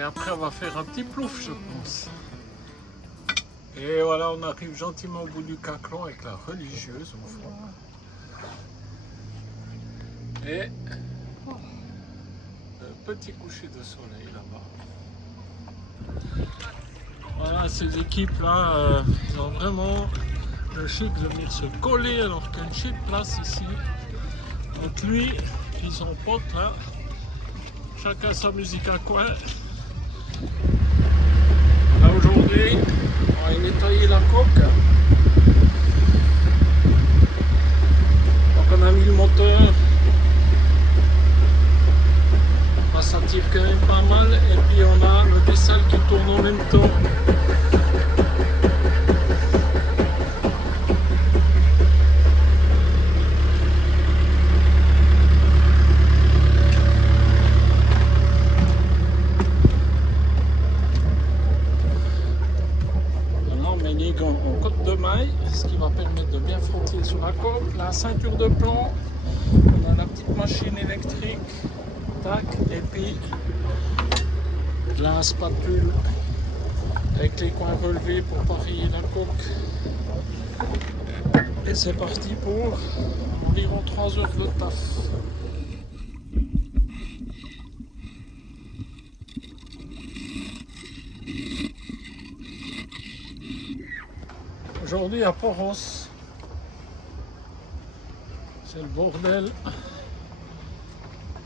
Et après, on va faire un petit plouf, je pense. Et voilà, on arrive gentiment au bout du caclon avec la religieuse au fond. Et le petit coucher de soleil là-bas. Voilà, ces équipes-là, ils ont vraiment le chic de venir se coller alors qu'il y a une chic place ici. Donc lui, puis son pote là, chacun sa musique à coin. Là aujourd'hui, on va nettoyer la coque. Donc on a mis le moteur. Ça tire quand même pas mal. Et puis on a le vaisselle qui tourne en même temps. En côte de maille, ce qui va permettre de bien frotter sur la coque, la ceinture de plomb, on a la petite machine électrique, tac, et puis la spatule avec les coins relevés pour parier la coque. Et c'est parti pour environ 3 heures de taf. Aujourd'hui à Poros, c'est le bordel.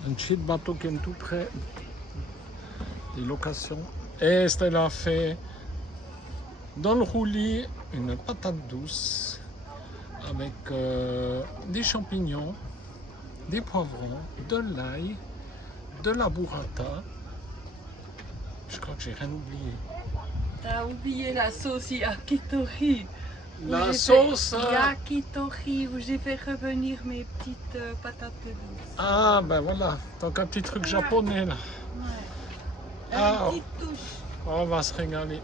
Un petit bateau qui est tout près des locations. Et Stella a fait dans le roulis une patate douce avec des champignons, des poivrons, de l'ail, de la burrata. Je crois que j'ai rien oublié. T'as oublié la sauce yakitori. La sauce. Yakitori, où j'ai fait revenir mes petites patates douces. Ah ben voilà, donc un petit truc japonais là. Ouais. Ah, Une petite touche. on va se régaler.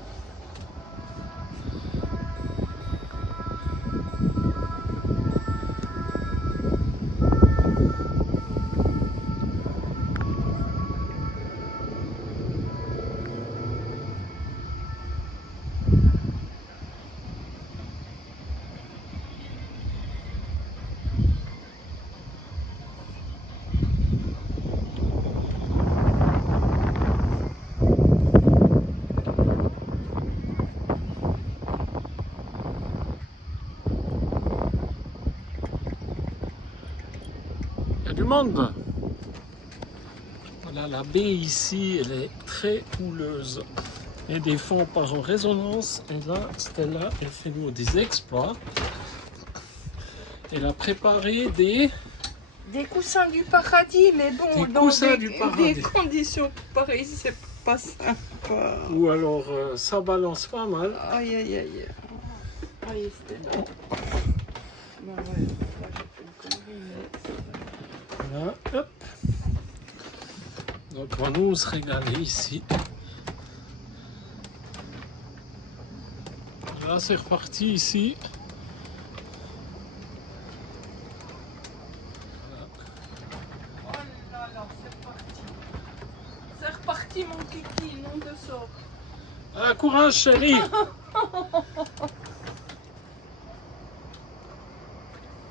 Du monde. Voilà, la baie ici, elle est très houleuse. Et des fois, on part en résonance. Et là, Stella, elle fait nous des exploits. Elle a préparé des coussins du paradis, mais bon, Des dans coussins du paradis. des conditions pareilles, c'est pas sympa. ou alors ça balance pas mal. Aïe, aïe, aïe. Aïe, c'était là. Bah ouais, là, j'ai fait une connerie, mais ça va. Voilà, hop. Donc on va nous se régaler ici. Là, c'est reparti ici. Oh là là, c'est reparti. C'est reparti, mon kiki, nom de sort. Ah, courage, chérie.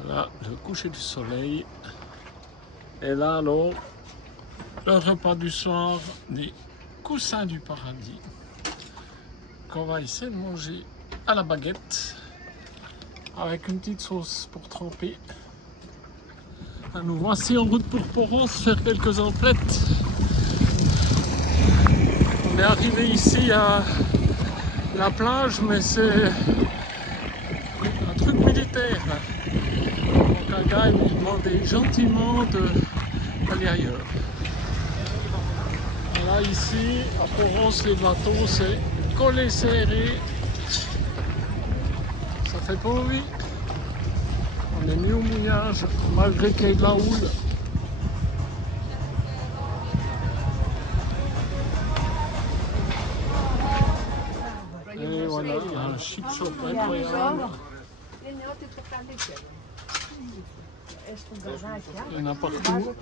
Voilà, le coucher du soleil. Et là, alors, le repas du soir des coussins du paradis qu'on va essayer de manger à la baguette avec une petite sauce pour tremper. Nous voici en route pour Poros faire quelques emplettes. On est arrivé ici à la plage, mais c'est un truc militaire. Donc un gars il m'a demandé gentiment d'aller ailleurs. Là ici, à Poros, les bateaux, c'est collé serré. Ça fait pas envie. On est mis au mouillage, malgré qu'il y ait de la houle. Et voilà, il y a un chic shop incroyable. Il y en a partout.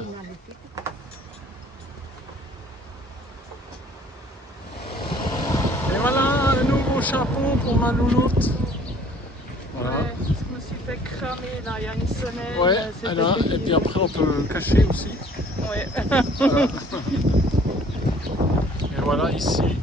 chapeau pour ma louloute. Voilà. Ouais, je me suis fait cramer là il y a une semaine. Ouais, c'était là, et terrible. puis après on peut le cacher aussi. Ouais. Voilà. Et voilà ici.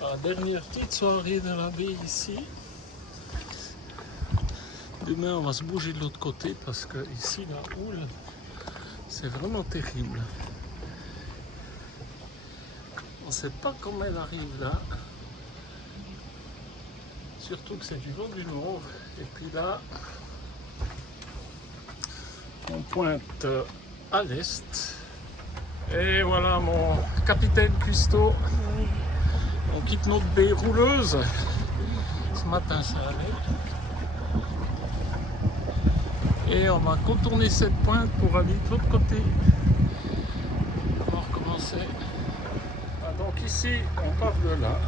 La dernière petite soirée de la baie ici. Demain on va se bouger de l'autre côté parce que ici la houle c'est vraiment terrible. On ne sait pas comment elle arrive là. Surtout que c'est du long du Nord. Et puis là on pointe à l'est. Et voilà mon capitaine Custo. On quitte notre baie rouleuse. Ce matin ça allait. Et on va contourner cette pointe pour aller de l'autre côté. On va recommencer. Ah, donc ici, on part de là.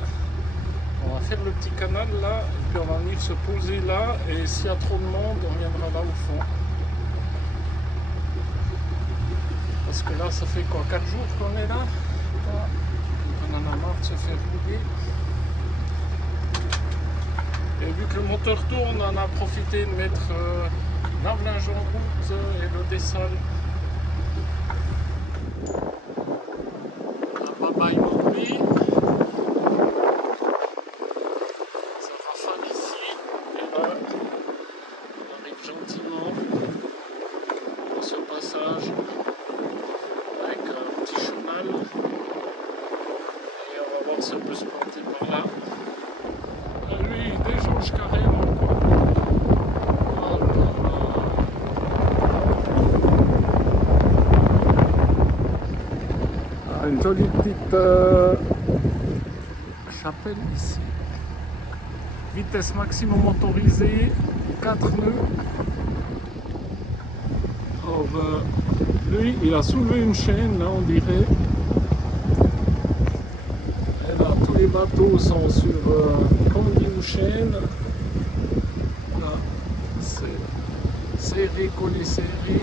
On va faire le petit canal là, et puis on va venir se poser là. Et s'il y a trop de monde, on viendra là au fond. Parce que là, ça fait quoi, 4 jours qu'on est là. On en a marre de se faire rouler. Et vu que le moteur tourne, on a profité de mettre lave-linge en route et le dessal. La Bye-Bye Montbé. Ça rafale ici. Et là, on arrive gentiment dans ce passage avec un petit cheval. Et on va voir si on peut se planter par là. Ah, lui, il déjauge carrément quoi. Une jolie petite chapelle ici. Vitesse maximum autorisée, 4 nœuds. Alors, lui, il a soulevé une chaîne, là, on dirait. Et là, tous les bateaux sont sur combi ou chaîne. Là, c'est serré, collé, serré.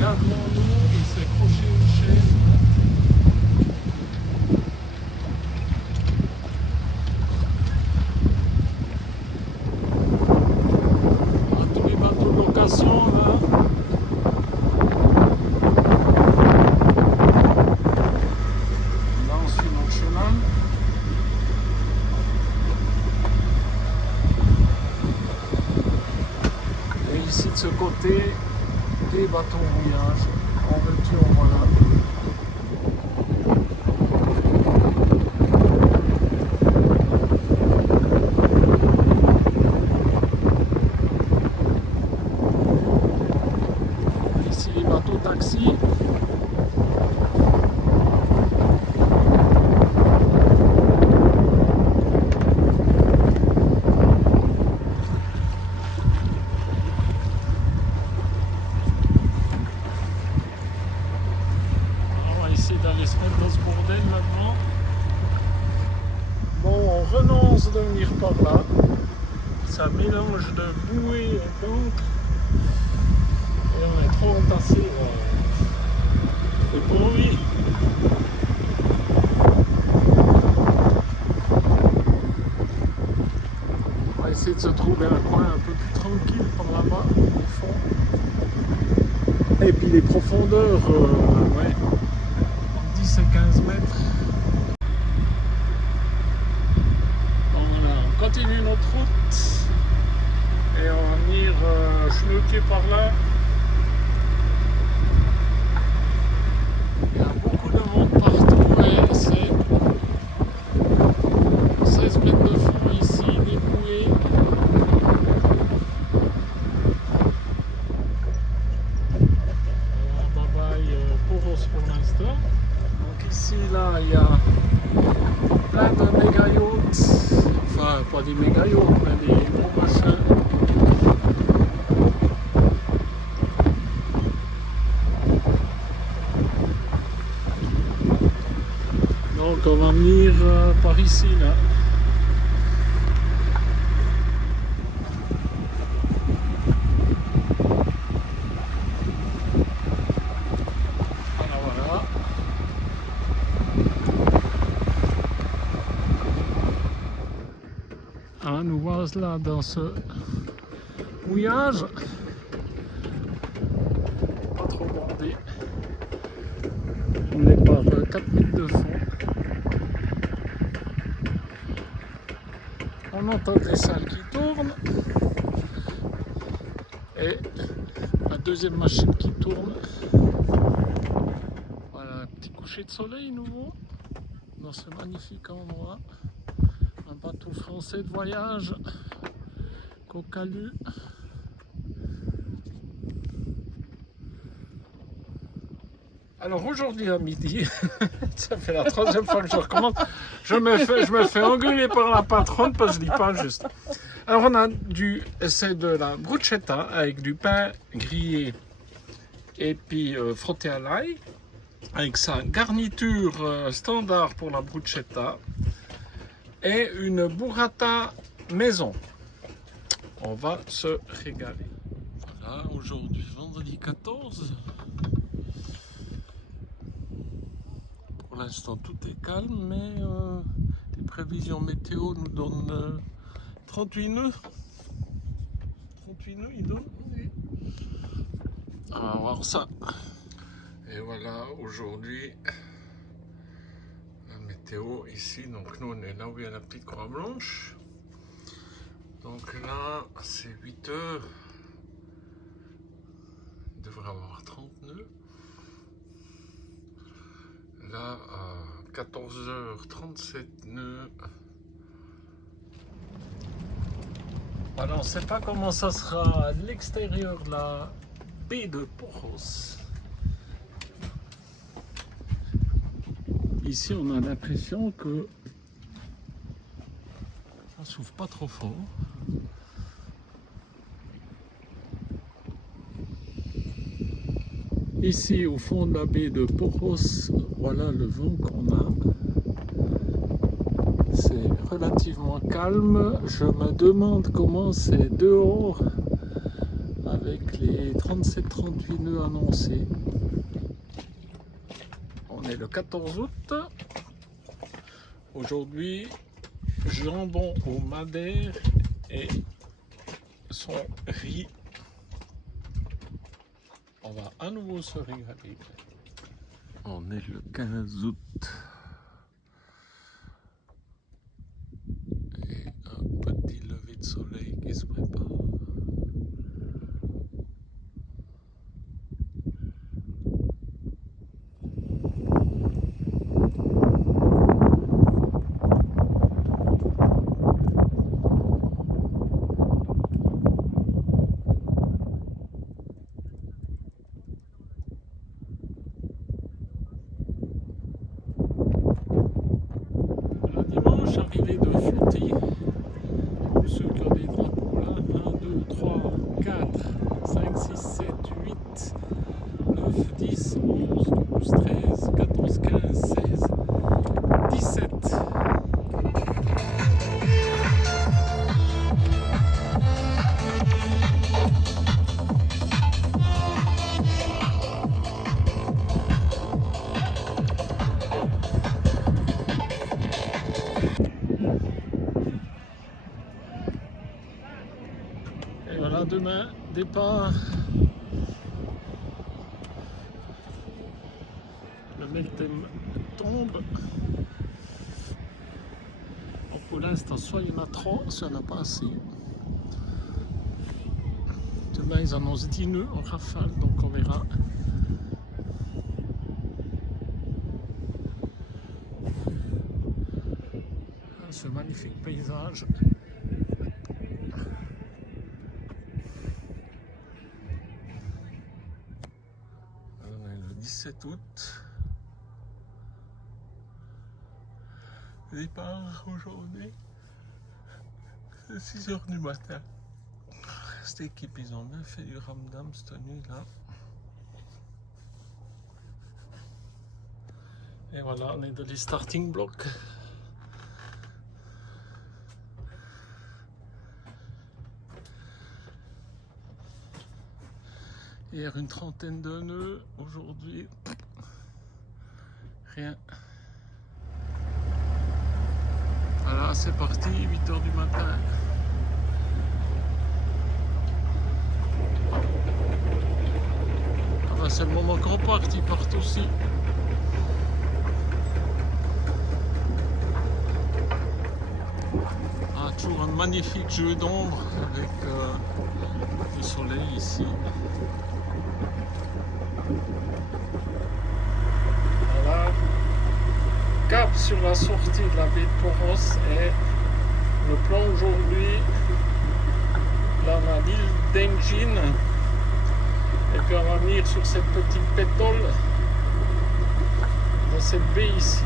Là devant nous, il s'est accroché une chaîne. Ah, tous les bateaux de location là. Là on suit notre chemin. Et ici de ce côté, des bateaux mouillage, en veux-tu, en voilà. Ici les bateaux taxis. D'aller se mettre dans ce bordel maintenant. Bon, on renonce de venir par là. Ça mélange de bouée et d'encre. Et on est trop entassé. C'est pas envie. On va essayer de se trouver un coin un peu plus tranquille par là-bas, au fond. Et puis les profondeurs, ouais. 10 à 15 mètres. Bon, voilà, on continue notre route et on va venir schnocker par là. Il y a beaucoup de monde partout et c'est 16 mètres de fond ici, des bouées. Bye-bye Poros pour l'instant. Donc ici, là, il y a plein de méga yachts, enfin pas des méga yachts, mais des gros machins. Donc on va venir par ici là. Voilà. Ah, nous voilà là dans ce mouillage. Pas trop bordé. On est par 4 mètres de fond. On entend des salles qui tournent. Et la deuxième machine qui tourne. Voilà, un petit coucher de soleil nouveau dans ce magnifique endroit. Un bateau français de voyage, Cocalu. Alors aujourd'hui à midi, ça fait la troisième fois que je recommence, je me fais engueuler par la patronne parce que je dis pas juste. Alors on a c'est de la bruschetta avec du pain grillé et puis frotté à l'ail, avec sa garniture standard pour la bruschetta et une burrata maison. On va se régaler. Voilà, aujourd'hui vendredi 14. Pour l'instant tout est calme, mais les prévisions météo nous donnent 38 nœuds. 38 nœuds ils donnent. On va voir ça. Et voilà, aujourd'hui, la météo ici, donc nous on est là où il y a la petite croix blanche. Donc là, c'est 8 heures. Il devrait avoir 30 nœuds. Là, à 14h, 37 nœuds. Alors, on ne sait pas comment ça sera à l'extérieur de la baie de Poros. Ici, on a l'impression que ça souffle pas trop fort. Ici, au fond de la baie de Poros, voilà le vent qu'on a. C'est relativement calme. Je me demande comment c'est dehors avec les 37-38 nœuds annoncés. On est le 14 août. Aujourd'hui, jambon au madère et son riz. On va à nouveau se régaler. On est le 15 août. Et un petit lever de soleil qui se prépare. Arrivée de Fonty, pour ceux qui ont des drapeaux là, 1, 2, 3, 4, 5, 6, 7, 8, 9, 10, 11, 12, 13, 14, 15, 16, 17. Et voilà, demain, départ. Le meltem tombe. Donc pour l'instant, soit il y en a trop, soit il n'y en a pas assez. Demain, ils annoncent 10 nœuds en rafale, donc on verra. Ce magnifique paysage. On est le 17 août. Départ aujourd'hui. C'est 6 h du matin. Cette équipe, ils ont bien fait du ramdam cette nuit là. Et voilà, on est dans les starting blocks. Hier une trentaine de nœuds, aujourd'hui rien. Voilà, c'est parti, 8 h du matin. Ah ben, c'est le moment qu'on parte, ils partent aussi. Ah, toujours un magnifique jeu d'ombre avec le soleil ici. Voilà, cap sur la sortie de la baie de Poros et le plan aujourd'hui, là on a l'île d'Engine et puis on va venir sur cette petite pétole dans cette baie ici.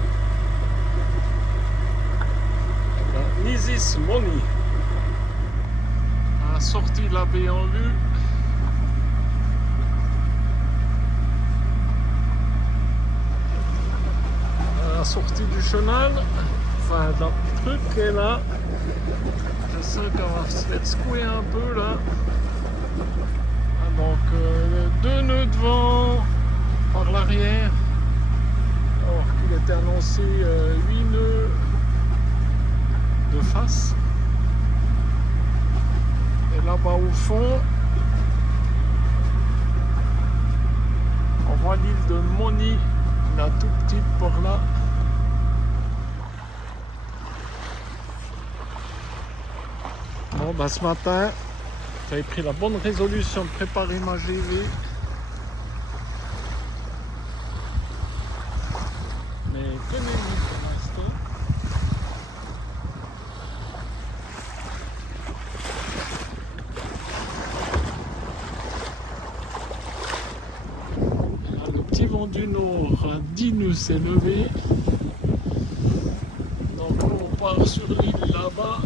Nisis Moni, à la sortie de la baie en vue. À la sortie du chenal, enfin dans le truc est là. Je sens qu'on va se faire secouer un peu là. Donc 2 nœuds devant par l'arrière, alors qu'il était annoncé 8 nœuds de face. Et là-bas au fond, on voit l'île de Moni, la toute petite par là. Bon, bah ce matin, j'avais pris la bonne résolution de préparer ma GV. Mais tenez-vous pour l'instant. Le petit vent du nord à 10 nœuds s'est levé. Donc on part sur l'île là-bas.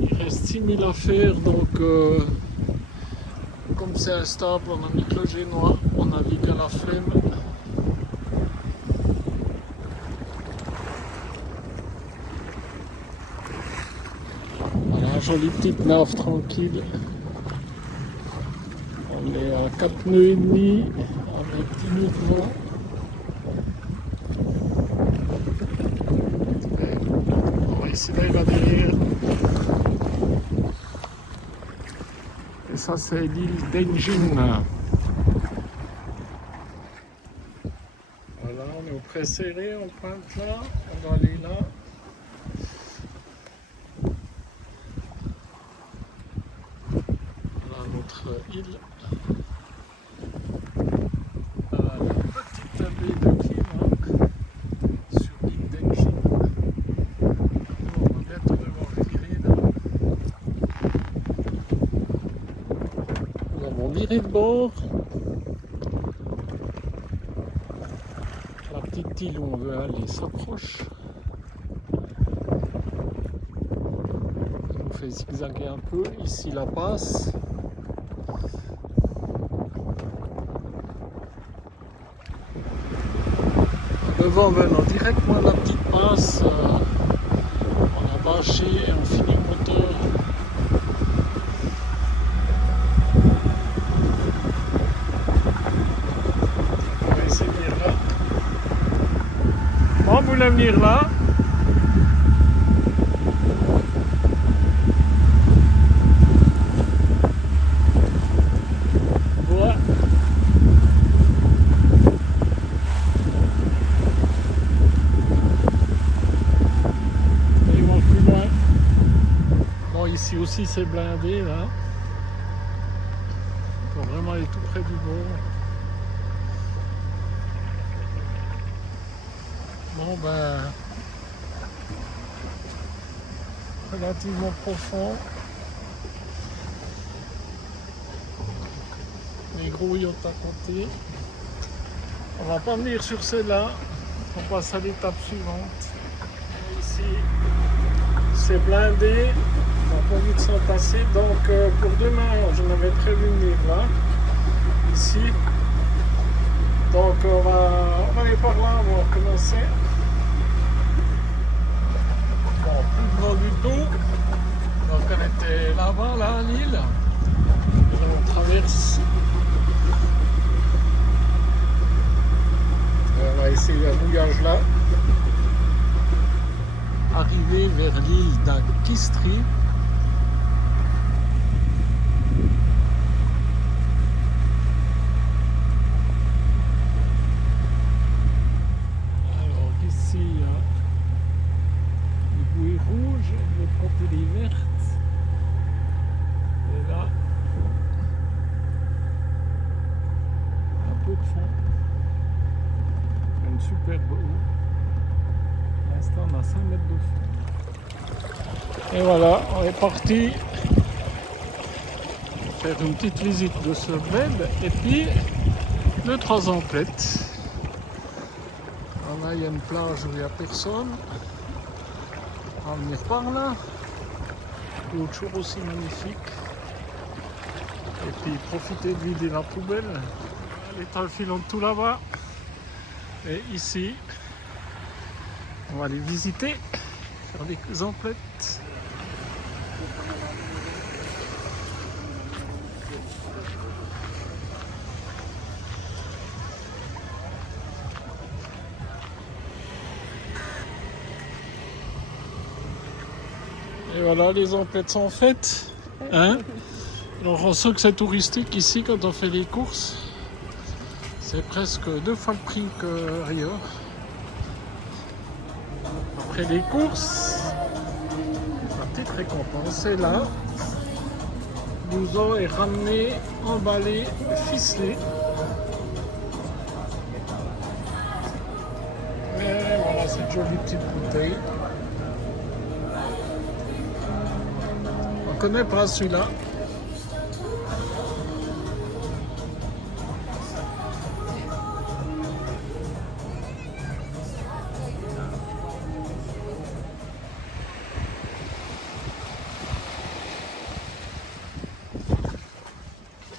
Il reste 6000 à faire, donc comme c'est instable, on a mis que le génois, on navigue à la flemme. Voilà, jolie petite nave tranquille. On est à 4 nœuds et demi avec 10 nœuds de vent. On va essayer d'aller là derrière. Et ça c'est l'île d'Engine. Voilà, on est au pré serré, on pointe là, on doit aller là. Voilà notre île. La petite baie de Climat sur l'île d'Engine. On va bientôt devoir virer là. Nous avons viré de bord. La petite île où on veut aller s'approche. On fait zigzaguer un peu. Ici la passe. Le vent venant directement à la petite passe. On a bâché et on finit le moteur. On va essayer de venir là. Bon, vous voulez venir là? Ouais. Ils vont plus loin. Bon, ici aussi c'est blindé là. Il faut vraiment aller tout près du bord. Bon ben, relativement profond. Les gros yachts à côté. On va pas venir sur celle-là. On passe à l'étape suivante. Et ici, c'est blindé. On n'a pas envie de s'en passer. Donc pour demain, j'en avais prévu venir là. Ici. Donc on va aller par là. traversée. Bon, plus grand du tout. Donc on était là-bas, là, à l'île. Et on traverse. Et on va essayer un mouillage là. Arrivé vers l'île d'Akistri. Alors ici il y a une bouée rouge, de l'autre côté elle est verte. Et là, un peu de fond. Une superbe eau. Pour l'instant on a 5 mètres de fond. Et voilà, on est parti faire une petite visite de ce bled et puis 2-3 emplettes. Là il y a une plage où il n'y a personne. On va venir par là. L'eau toujours aussi magnifique. Et puis profiter de vider la poubelle. L'étal filante tout là-bas. Et ici, on va aller visiter, faire des emplettes. Et voilà, les emplettes sont faites. Hein? Alors on sait que c'est touristique ici quand on fait les courses. C'est presque 2 fois le prix qu'ailleurs. Après les courses, la petite récompense est là. Blouson est ramené, emballé, ficelé. Et voilà cette jolie petite bouteille. On ne connaît pas celui-là.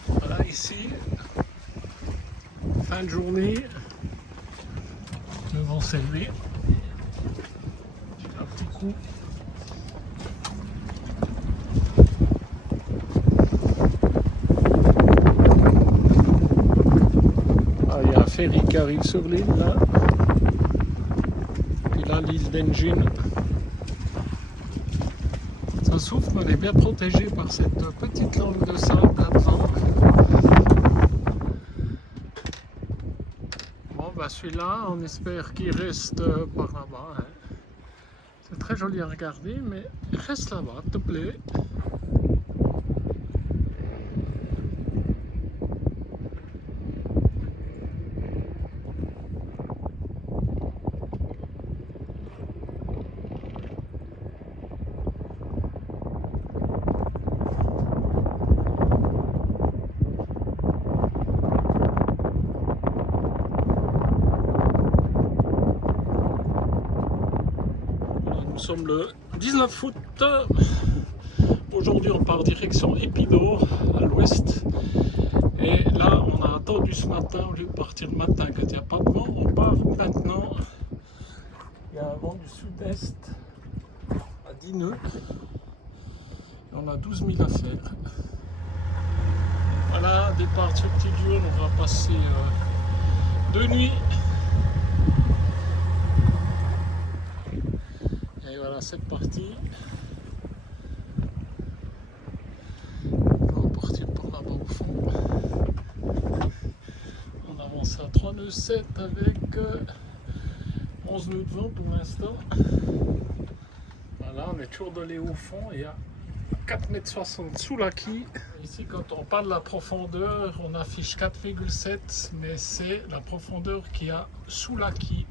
Voilà ici, fin de journée, le vent s'est levé. Un petit coup. Il y a un ferry qui arrive sur l'île là. Puis là l'île d'Engine. Ça souffle, mais elle est bien protégée par cette petite langue de sable là-dedans. Bon bah celui-là, on espère qu'il reste par là-bas. Hein. C'est très joli à regarder, mais reste là-bas, s'il te plaît. Nous sommes le 19 août. Aujourd'hui, on part direction Épidaure, à l'ouest. Et là, on a attendu ce matin, au lieu de partir le matin quand il n'y a pas de vent, on part maintenant. Il y a un vent du sud-est à 10 nœuds. Et on a 12 000 à faire. Voilà, départ sur petit dur, on va passer 2 nuits. Et voilà, c'est parti. On va partir par là-bas au fond. On avance à 3 nœuds 7 avec 11 nœuds de vent pour l'instant. Voilà, on est toujours de au fond et à 4,60 m sous la quille. Ici, quand on parle de la profondeur, on affiche 4,7, mais c'est la profondeur qu'il y a sous la quille.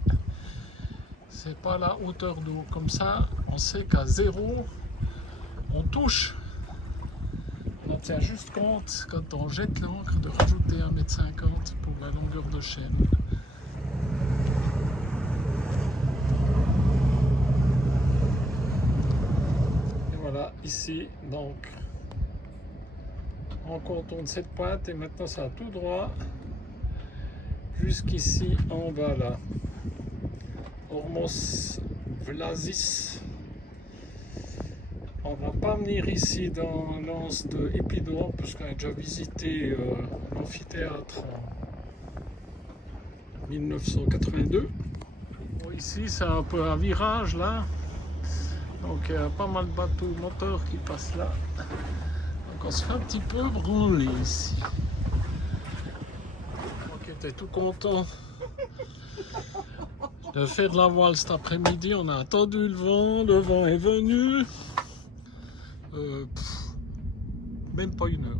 C'est pas la hauteur d'eau. Comme ça, on sait qu'à 0, on touche. On en tient juste compte quand on jette l'ancre de rajouter 1,50 m pour la longueur de chaîne. Et voilà, ici, donc, on contourne cette pointe et maintenant ça va tout droit jusqu'ici en bas là. Hormos Vlasis. On va pas venir ici dans l'anse de Épidore parce qu'on a déjà visité l'amphithéâtre en 1982. Bon, ici c'est un peu un virage là, donc il y a pas mal de bateaux moteurs qui passent là. Donc on se fait un petit peu branler ici. Moi qui étais tout content de faire la voile cet après-midi, on a attendu le vent est venu. Même pas une heure.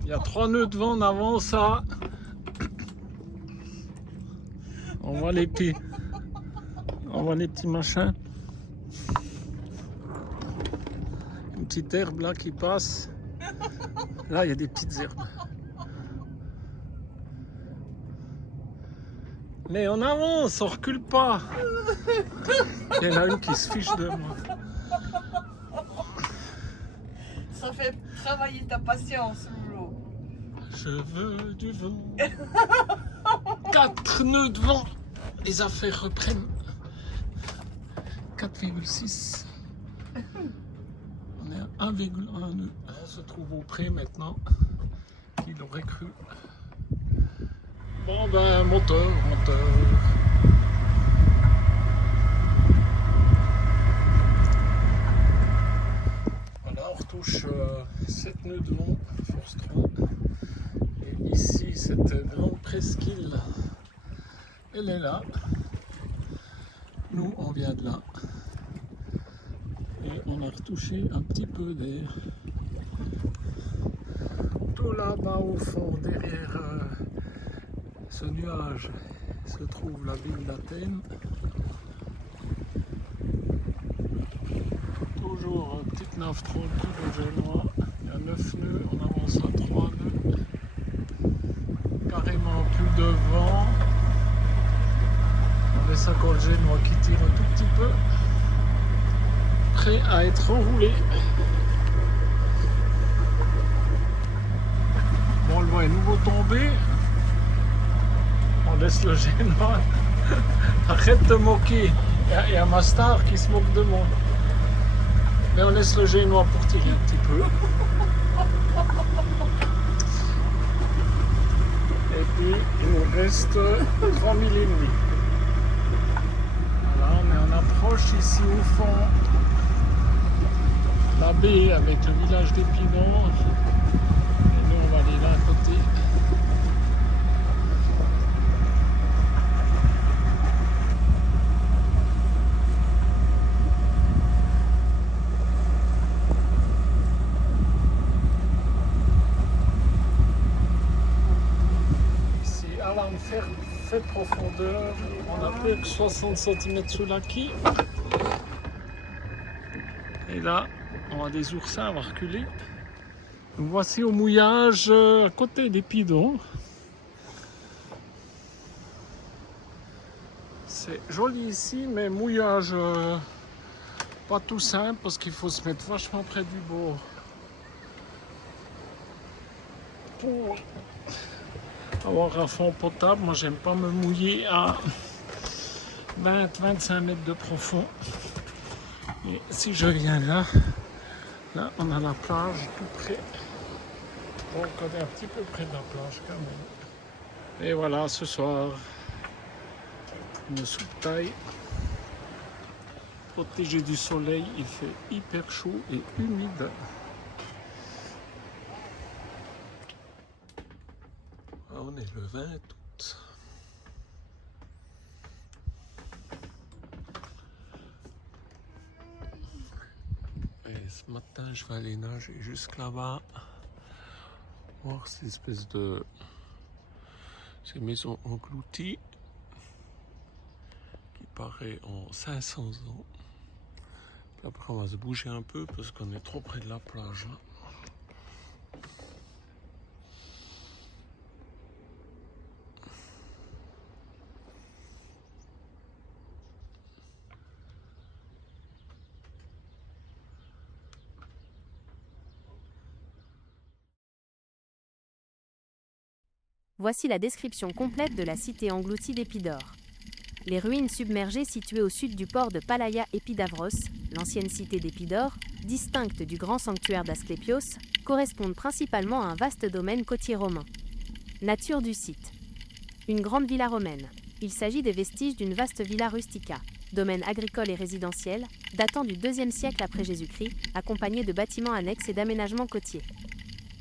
Il y a 3 nœuds de vent en avant, ça. On voit les petits machins. Une petite herbe là qui passe. Là, il y a des petites herbes. Mais on avance, on recule pas. Il y en a une qui se fiche de moi. Ça fait travailler ta patience, Loulou. Je veux du vent. 4 nœuds de vent. Les affaires reprennent. 4,6. On est à 1,1 nœud. On se trouve au pré maintenant. Qui l'aurait cru. Bon ben, moteur. Voilà, on retouche 7 nœuds de vent, force 3. Et ici, cette grande presqu'île, elle est là. Nous, on vient de là. Et on a retouché un petit peu d'air. Tout là-bas au fond, derrière ce nuage, se trouve la ville d'Athènes. Toujours petite nave trop le génois. Il y a 9 nœuds, on avance à 3 nœuds. Carrément plus de vent. On laisse encore le génois qui tire un tout petit peu. Prêt à être enroulé. Bon, le vent est nouveau tombé. On laisse le génois. Arrête de moquer. Il y a ma star qui se moque de moi. Mais on laisse le génois pour tirer un petit peu. Et puis il nous reste 3000 et demi. Voilà, on est en approche ici au fond. La baie avec le village d'Épidore. Et nous on va aller là à côté. Faible profondeur, on a plus que 60 cm sous la quille. Et là, on a des oursins, on va reculer. Nous voici au mouillage à côté d'Épidore. C'est joli ici, mais mouillage pas tout simple parce qu'il faut se mettre vachement près du bord pour avoir un fond potable. Moi j'aime pas me mouiller à 20-25 mètres de profond. Et si je viens là on a la plage tout près. Donc on est un petit peu près de la plage quand même. Et voilà, ce soir, une soupe taille. Protégé du soleil, il fait hyper chaud et humide. On est le 20 août. Et ce matin, je vais aller nager jusque là-bas. Voir cette espèce de... ces maisons englouties qui paraît en 500 ans. Puis après, on va se bouger un peu parce qu'on est trop près de la plage. Là. Voici la description complète de la cité engloutie d'Épidore. Les ruines submergées situées au sud du port de Palaya Epidavros, l'ancienne cité d'Épidore, distincte du grand sanctuaire d'Asclépios, correspondent principalement à un vaste domaine côtier romain. Nature du site. Une grande villa romaine. Il s'agit des vestiges d'une vaste villa rustica, domaine agricole et résidentiel, datant du IIe siècle après Jésus-Christ, accompagné de bâtiments annexes et d'aménagements côtiers.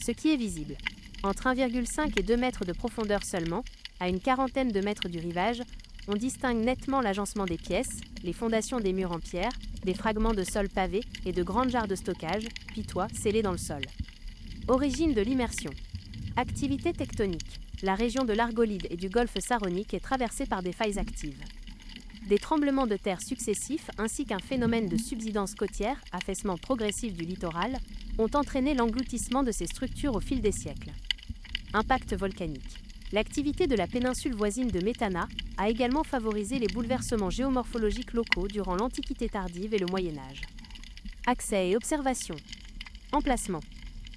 Ce qui est visible. Entre 1,5 et 2 mètres de profondeur seulement, à une quarantaine de mètres du rivage, on distingue nettement l'agencement des pièces, les fondations des murs en pierre, des fragments de sol pavé et de grandes jarres de stockage, puis toits scellés dans le sol. Origine de l'immersion. Activité tectonique. La région de l'Argolide et du golfe Saronique est traversée par des failles actives. Des tremblements de terre successifs ainsi qu'un phénomène de subsidence côtière, affaissement progressif du littoral, ont entraîné l'engloutissement de ces structures au fil des siècles. Impact volcanique. L'activité de la péninsule voisine de Métana a également favorisé les bouleversements géomorphologiques locaux durant l'Antiquité tardive et le Moyen-Âge. Accès et observation. Emplacement.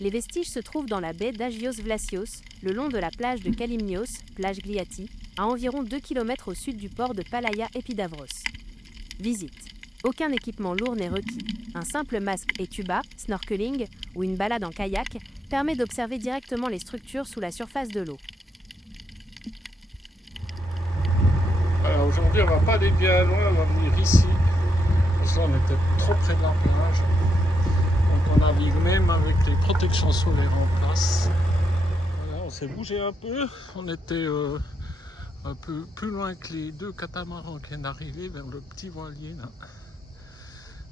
Les vestiges se trouvent dans la baie d'Agios Vlasios, le long de la plage de Kalymnios, plage Gliati, à environ 2 km au sud du port de Palaya Epidavros. Visite. Aucun équipement lourd n'est requis. Un simple masque et tuba, snorkeling ou une balade en kayak permet d'observer directement les structures sous la surface de l'eau. Alors aujourd'hui on va pas aller bien loin, on va venir ici, parce que là on était trop près de la plage. Donc on navigue même avec les protections solaires en place. Voilà, on s'est bougé un peu, on était un peu plus loin que les 2 catamarans qui viennent d'arriver vers le petit voilier là.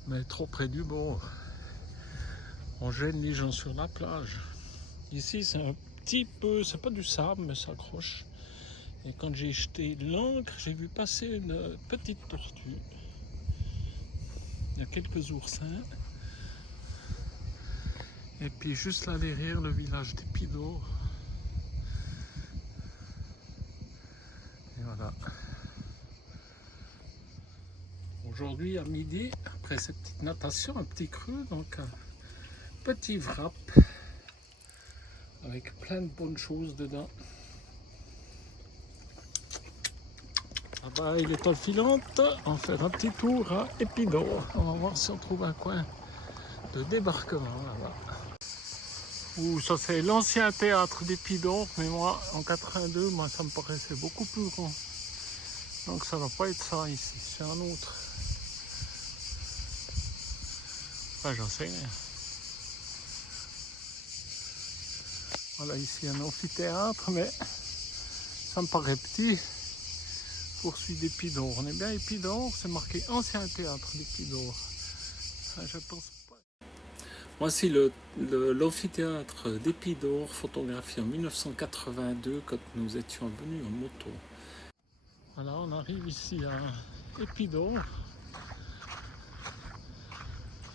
Mais trop près du bord. On gêne les gens sur la plage. Ici c'est un petit peu, c'est pas du sable mais ça accroche. Et quand j'ai jeté l'ancre, j'ai vu passer une petite tortue. Il y a quelques oursins. Et puis juste là derrière le village d'Épidore. Et voilà. Aujourd'hui à midi, après cette petite natation, un petit creux, donc un petit wrap avec plein de bonnes choses dedans. Ah bah, il est étoile filante, on va faire un petit tour à Épidore. On va voir si on trouve un coin de débarquement là-bas. Ouh, ça c'est l'ancien théâtre d'Épidore, mais moi en 82, moi ça me paraissait beaucoup plus grand. Donc ça ne va pas être ça ici, c'est un autre. Enfin j'en sais rien. Voilà ici un amphithéâtre, mais ça me paraît petit. Poursuit d'Épidore. On est bien Épidore, c'est marqué ancien théâtre d'Épidore. Enfin, je pense pas. Voici l'amphithéâtre d'Épidore, photographié en 1982 quand nous étions venus en moto. Voilà, on arrive ici à Épidore.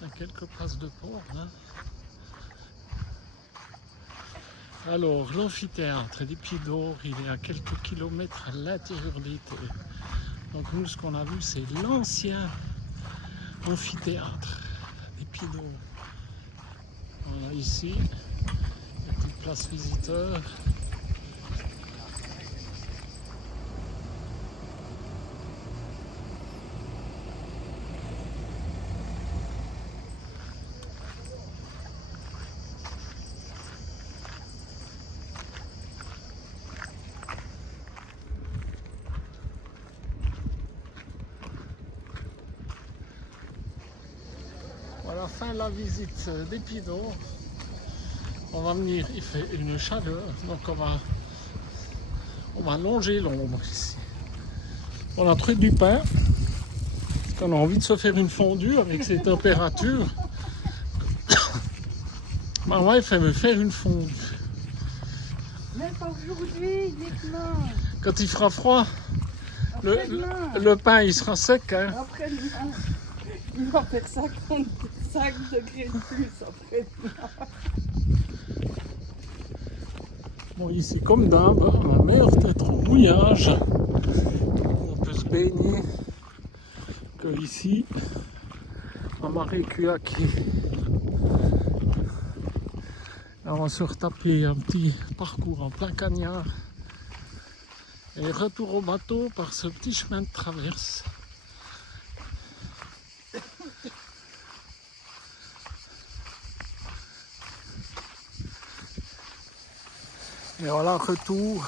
Il y a quelques places de port là. Alors, l'amphithéâtre d'Épidore, il est à quelques kilomètres à l'intérieur des terres. Donc nous, ce qu'on a vu, c'est l'ancien amphithéâtre d'Épidore. Voilà, ici, la petite place visiteur. Voilà, fin de la visite d'Épidore. On va venir, il fait une chaleur, donc on va longer l'ombre ici. On a trouvé du pain, parce qu'on a envie de se faire une fondue avec ces températures. Maman, il fait me faire une fondue. Même pas aujourd'hui, uniquement. Quand il fera froid, le pain il sera sec. Hein. Après-demain, il va faire 55 degrés de plus après-demain. Bon, ici, comme d'hab, la mer peut être en mouillage. On peut se baigner que ici, à Marécuaki. Là, on va se retaper un petit parcours en plein cagnard Et retour au bateau par ce petit chemin de traverse. Et voilà, retour.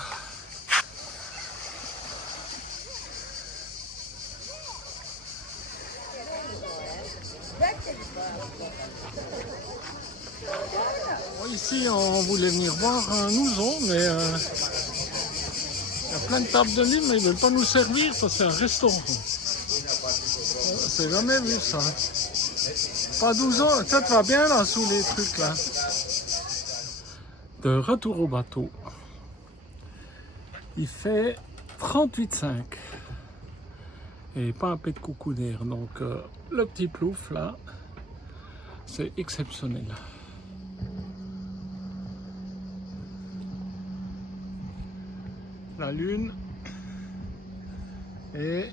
Bon, ici, on voulait venir voir un ouzo, mais il y a plein de tables de livres, mais ils ne veulent pas nous servir, ça c'est un restaurant. C'est jamais vu ça. Pas d'ouzo, ça te va bien là, sous les trucs là. De retour au bateau. Il fait 38,5 et pas un pet de coucou d'air, donc le petit plouf là, c'est exceptionnel. La lune et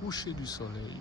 coucher du soleil.